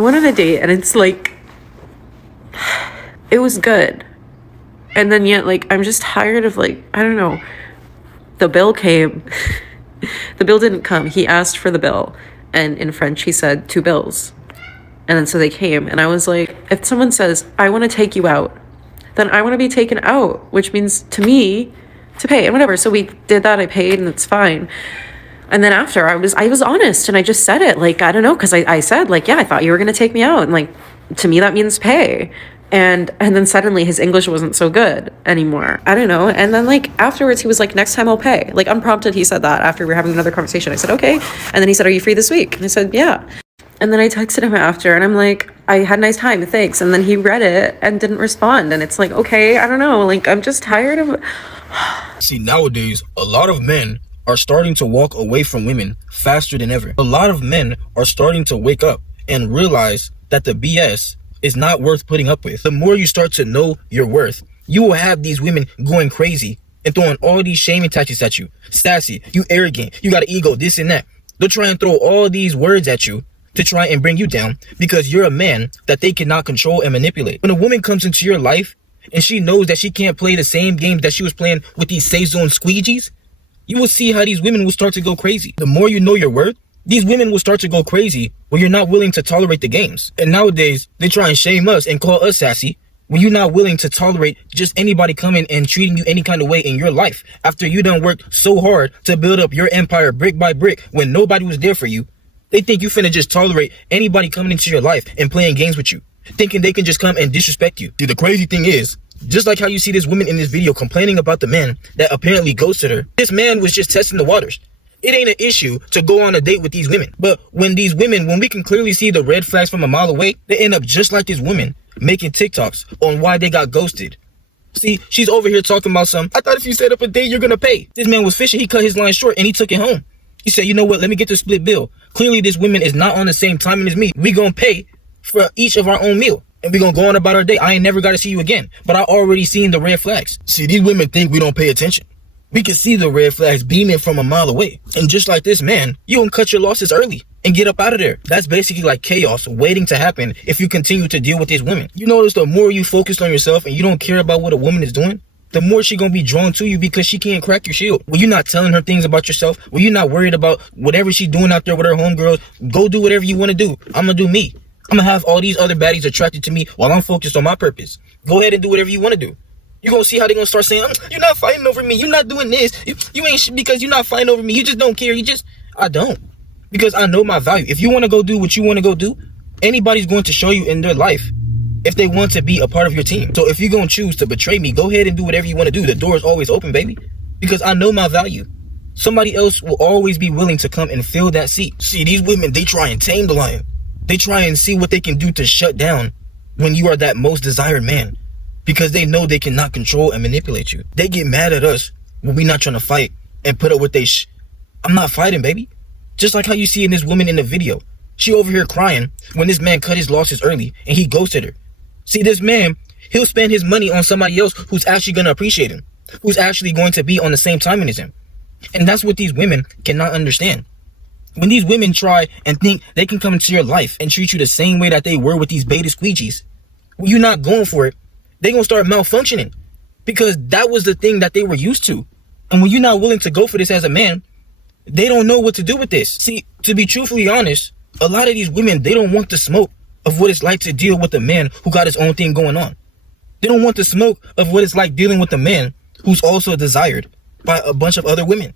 I went on a date and it's like, it was good. And then yet, like, I'm just tired of, like, I don't know. The bill came. The bill didn't come. He asked for the bill. And in French, he said 2 bills. And then so they came. And I was like, if someone says, I want to take you out, then I want to be taken out, which means to me to pay and whatever. So we did that. I paid and it's fine. And then after I was honest and I just said it, like, I don't know. Cause I said like, yeah, I thought you were going to take me out. And like, to me, that means pay. And then suddenly his English wasn't so good anymore. I don't know. And then like afterwards he was like, next time I'll pay. Like unprompted, he said that after we were having another conversation. I said, okay. And then he said, are you free this week? And I said, yeah. And then I texted him after and I'm like, I had a nice time, thanks. And then he read it and didn't respond. And it's like, okay, I don't know. Like, I'm just tired of. See, nowadays, a lot of men are starting to walk away from women faster than ever. A lot of men are starting to wake up and realize that the BS is not worth putting up with. The more you start to know your worth, you will have these women going crazy and throwing all these shaming tactics at you. Sassy, you arrogant, you got an ego, this and that. They'll try and throw all these words at you to try and bring you down because you're a man that they cannot control and manipulate. When a woman comes into your life and she knows that she can't play the same games that she was playing with these safe zone squeegees, you will see how these women will start to go crazy. The more you know your worth, these women will start to go crazy when you're not willing to tolerate the games. And nowadays, they try and shame us and call us sassy when you're not willing to tolerate just anybody coming and treating you any kind of way in your life after you done worked so hard to build up your empire brick by brick when nobody was there for you. They think you finna just tolerate anybody coming into your life and playing games with you, thinking they can just come and disrespect you. See, the crazy thing is, just like how you see this woman in this video complaining about the man that apparently ghosted her, this man was just testing the waters. It ain't an issue to go on a date with these women. But when we can clearly see the red flags from a mile away, they end up just like this woman making TikToks on why they got ghosted. See, she's over here talking about I thought if you set up a date, you're gonna pay. This man was fishing, he cut his line short and he took it home. He said, you know what, let me get the split bill. Clearly this woman is not on the same timing as me. We gonna pay for each of our own meal. And we gonna go on about our day. I ain't never gotta see you again. But I already seen the red flags. See, these women think we don't pay attention. We can see the red flags beaming from a mile away. And just like this man, you gonna cut your losses early and get up out of there. That's basically like chaos waiting to happen if you continue to deal with these women. You notice the more you focus on yourself and you don't care about what a woman is doing, the more she gonna be drawn to you because she can't crack your shield. When you're not telling her things about yourself, when you're not worried about whatever she's doing out there with her homegirls, go do whatever you wanna do. I'm gonna do me. I'm gonna have all these other baddies attracted to me while I'm focused on my purpose. Go ahead and do whatever you wanna do. You're gonna see how they're gonna start saying, you're not fighting over me, you're not doing this, you ain't because you're not fighting over me, you just don't care, I don't. Because I know my value. If you wanna go do what you wanna go do, anybody's going to show you in their life if they want to be a part of your team. So if you're gonna choose to betray me, go ahead and do whatever you wanna do. The door is always open, baby. Because I know my value. Somebody else will always be willing to come and fill that seat. See, these women, they try and tame the lion. They try and see what they can do to shut down when you are that most desired man. Because they know they cannot control and manipulate you. They get mad at us when we're not trying to fight and put up with I'm not fighting, baby. Just like how you see in this woman in the video. She over here crying when this man cut his losses early and he ghosted her. See, this man, he'll spend his money on somebody else who's actually going to appreciate him. Who's actually going to be on the same timing as him. And that's what these women cannot understand. When these women try and think they can come into your life and treat you the same way that they were with these beta squeegees, when you're not going for it, they're going to start malfunctioning because that was the thing that they were used to. And when you're not willing to go for this as a man, they don't know what to do with this. See, to be truthfully honest, a lot of these women, they don't want the smoke of what it's like to deal with a man who got his own thing going on. They don't want the smoke of what it's like dealing with a man who's also desired by a bunch of other women.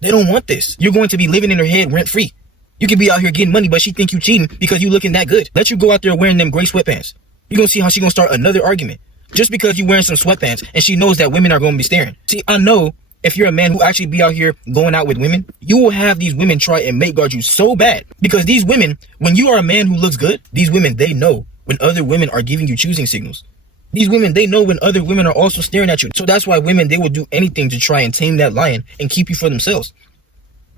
They don't want this. You're going to be living in her head rent free. You could be out here getting money, but she think you cheating because you looking that good. Let you go out there wearing them gray sweatpants. You're going to see how she going to start another argument. Just because you wearing some sweatpants and she knows that women are going to be staring. See, I know if you're a man who actually be out here going out with women, you will have these women try and mate guard you so bad. Because these women, when you are a man who looks good, these women, they know when other women are giving you choosing signals. These women, they know when other women are also staring at you. So that's why women, they will do anything to try and tame that lion and keep you for themselves.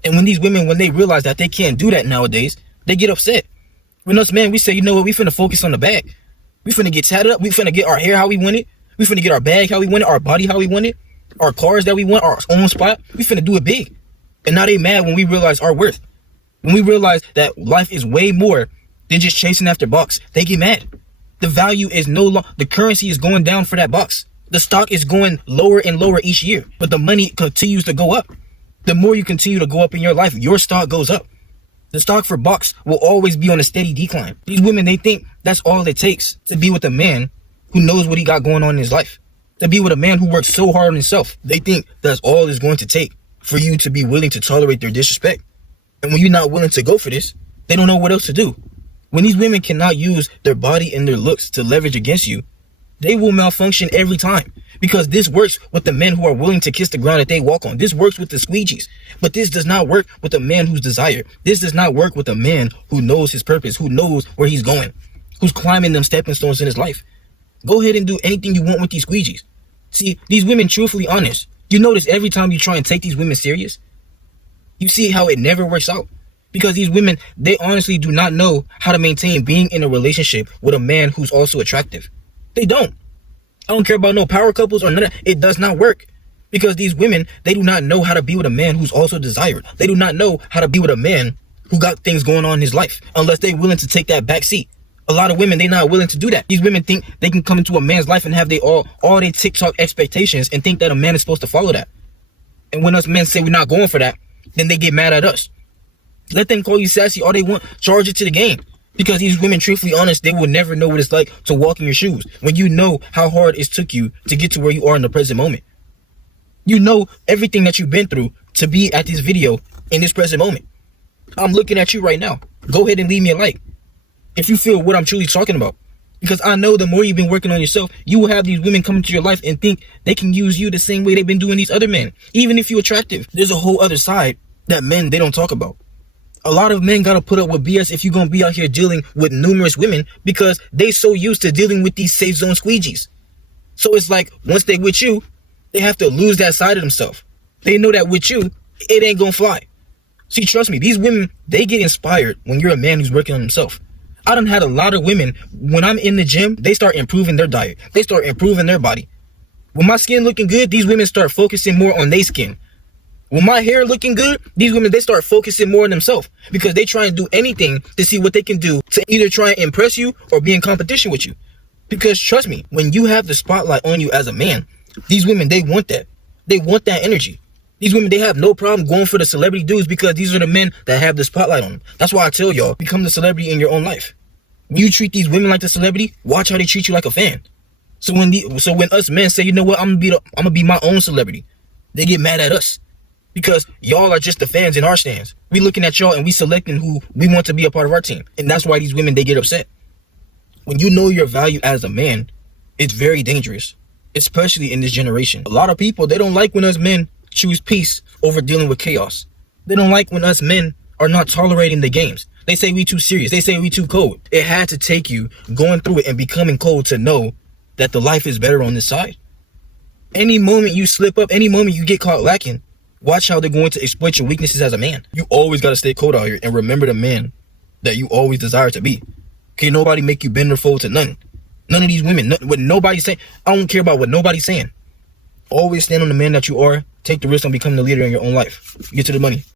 And when these women, when they realize that they can't do that nowadays, they get upset. When us men, we say, you know what, we finna focus on the bag. We finna get tatted up. We finna get our hair how we want it. We finna get our bag how we want it, our body how we want it, our cars that we want, our own spot. We finna do it big. And now they mad when we realize our worth. When we realize that life is way more They're just chasing after bucks. They get mad. The value is no longer, the currency is going down for that bucks. The stock is going lower and lower each year, but the money continues to go up. The more you continue to go up in your life, your stock goes up. The stock for bucks will always be on a steady decline. These women, they think that's all it takes to be with a man who knows what he got going on in his life. To be with a man who works so hard on himself. They think that's all it's going to take for you to be willing to tolerate their disrespect. And when you're not willing to go for this, they don't know what else to do. When these women cannot use their body and their looks to leverage against you, they will malfunction every time. Because this works with the men who are willing to kiss the ground that they walk on. This works with the squeegees. But this does not work with a man who's desired. This does not work with a man who knows his purpose, who knows where he's going, who's climbing them stepping stones in his life. Go ahead and do anything you want with these squeegees. See, these women truthfully honest. You notice every time you try and take these women serious, you see how it never works out. Because these women, they honestly do not know how to maintain being in a relationship with a man who's also attractive. They don't. I don't care about no power couples or none of that. It does not work. Because these women, they do not know how to be with a man who's also desired. They do not know how to be with a man who got things going on in his life. Unless they're willing to take that back seat. A lot of women, they're not willing to do that. These women think they can come into a man's life and have all their TikTok expectations and think that a man is supposed to follow that. And when us men say we're not going for that, then they get mad at us. Let them call you sassy all they want. Charge it to the game. Because these women, truthfully honest, they will never know what it's like to walk in your shoes. When you know how hard it took you to get to where you are in the present moment. You know everything that you've been through to be at this video in this present moment. I'm looking at you right now. Go ahead and leave me a like if you feel what I'm truly talking about. Because I know the more you've been working on yourself, you will have these women come into your life and think they can use you the same way they've been doing these other men. Even if you're attractive, there's a whole other side that men, they don't talk about. A lot of men gotta put up with BS if you're gonna be out here dealing with numerous women because they so used to dealing with these safe zone squeegees. So it's like, once they with you, they have to lose that side of themselves. They know that with you, it ain't gonna fly. See, trust me, these women, they get inspired when you're a man who's working on himself. I done had a lot of women, when I'm in the gym, they start improving their diet. They start improving their body. When my skin looking good, these women start focusing more on their skin. When my hair looking good, these women, they start focusing more on themselves because they try and do anything to see what they can do to either try and impress you or be in competition with you. Because trust me, when you have the spotlight on you as a man, these women, they want that. They want that energy. These women, they have no problem going for the celebrity dudes because these are the men that have the spotlight on them. That's why I tell y'all, become the celebrity in your own life. When you treat these women like the celebrity, watch how they treat you like a fan. So when us men say, you know what, I'm gonna be my own celebrity, they get mad at us. Because y'all are just the fans in our stands. We looking at y'all and we selecting who we want to be a part of our team. And that's why these women, they get upset. When you know your value as a man, it's very dangerous. Especially in this generation. A lot of people, they don't like when us men choose peace over dealing with chaos. They don't like when us men are not tolerating the games. They say we too serious. They say we too cold. It had to take you going through it and becoming cold to know that the life is better on this side. Any moment you slip up, any moment you get caught lacking, watch how they're going to exploit your weaknesses as a man. You always got to stay cold out here and remember the man that you always desire to be. Can't nobody make you bend or fold to nothing. None of these women, what nobody's saying. I don't care about what nobody's saying. Always stand on the man that you are. Take the risk on becoming the leader in your own life. Get to the money.